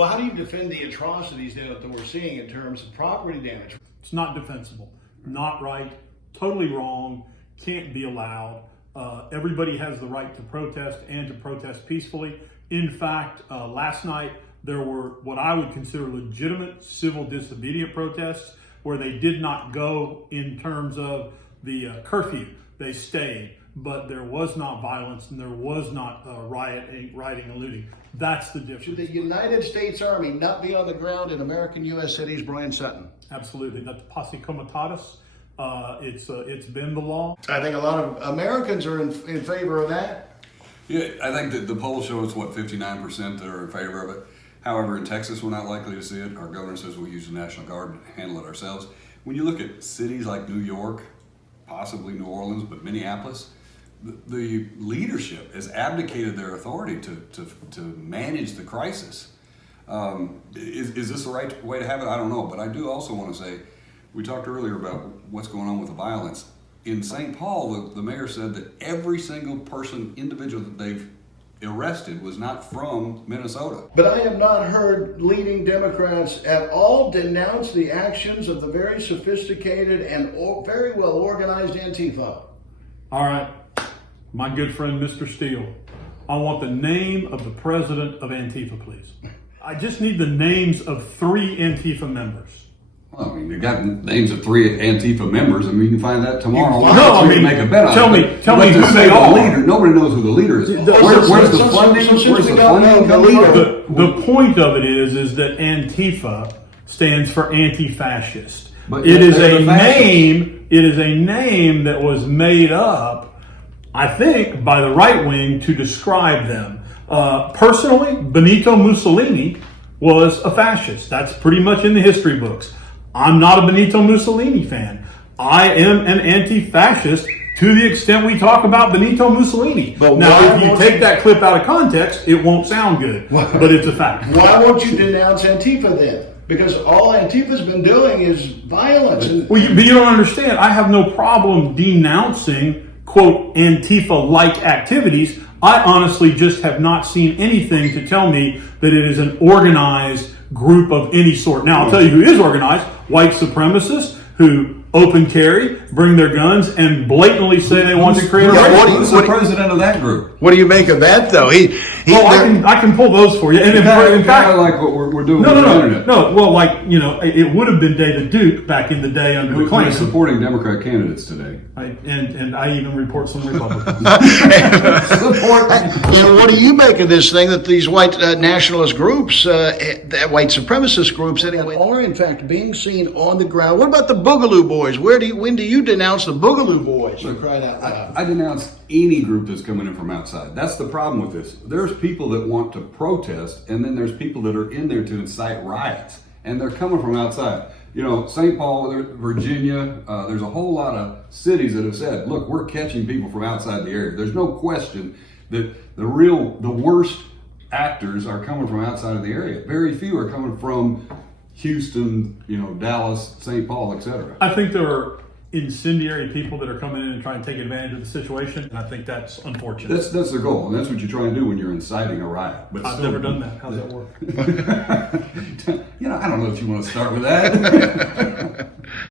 Well, how do you defend the atrocities that we're seeing in terms of property damage? It's not defensible, not right, totally wrong, can't be allowed. Everybody has the right to protest and to protest peacefully. In fact, last night there were what I would consider legitimate civil disobedient protests where they did not go in terms of the curfew. They stayed, but there was not violence and there was not rioting and looting. That's the difference. Should the United States Army not be on the ground in American U.S. cities, Brian Sutton? Absolutely. That's posse comitatus. It's been the law. I think a lot of Americans are in favor of that. Yeah, I think that the poll shows, 59% that are in favor of it. However, in Texas, we're not likely to see it. Our governor says we'll use the National Guard to handle it ourselves. When you look at cities like New York, possibly New Orleans, but Minneapolis, the leadership has abdicated their authority to manage the crisis. Is this the right way to have it? I don't know, but I do also want to say, we talked earlier about what's going on with the violence. In St. Paul, the mayor said that every single individual that they've arrested was not from Minnesota. But I have not heard leading Democrats at all denounce the actions of the very sophisticated and very well organized Antifa. All right, my good friend, Mr. Steele, I want the name of the president of Antifa, please. I just need the names of 3 Antifa members. Well, I mean, you've got names of 3 Antifa members. I mean, you can find that tomorrow. No, I mean, make a bet on tell me who they are. Leader, nobody knows who the leader is. Where's the funding? Where's the funding coming from? The point of it is that Antifa stands for anti-fascist. But It is they're a the fascists. name. It is a name that was made up, I think, by the right wing to describe them. Personally, Benito Mussolini was a fascist. That's pretty much in the history books. I'm not a Benito Mussolini fan. I am an anti-fascist to the extent we talk about Benito Mussolini. But now, if you take that clip out of context, it won't sound good, but it's a fact. Why won't you denounce Antifa then? Because all Antifa's been doing is violence. Well, but you don't understand. I have no problem denouncing, quote, Antifa-like activities. I honestly just have not seen anything to tell me that it is an organized group of any sort. Now, I'll tell you who is organized: white supremacists who open carry, bring their guns, and blatantly say they want to create a race. Who's the president of that group? What do you make of that, though? I can pull those for you. And in fact, like what we're doing no, with no, the no, internet. no. Well, like, you know, it would have been David Duke back in the day under the We're Clinton. supporting Democrat candidates today. And I even report some Republicans. And what do you make of this thing that these white nationalist groups, white supremacist groups, anyway, are in fact being seen on the ground? What about the Boogaloo boys? When do you denounce the Boogaloo boys? For crying out loud. I denounce any group that's coming in from outside. That's the problem with this. There's people that want to protest, and then there's people that are in there to incite riots, and they're coming from outside. You know, St. Paul, Virginia, there's a whole lot of cities that have said, look, we're catching people from outside the area. There's no question that the worst actors are coming from outside of the area. Very few are coming from Houston, Dallas, St. Paul, etc. I think there are incendiary people that are coming in and trying to take advantage of the situation, and I think that's unfortunate. That's the goal, and that's what you try and do when you're inciting a riot. But I've never done that. How's that work? I don't know if you want to start with that.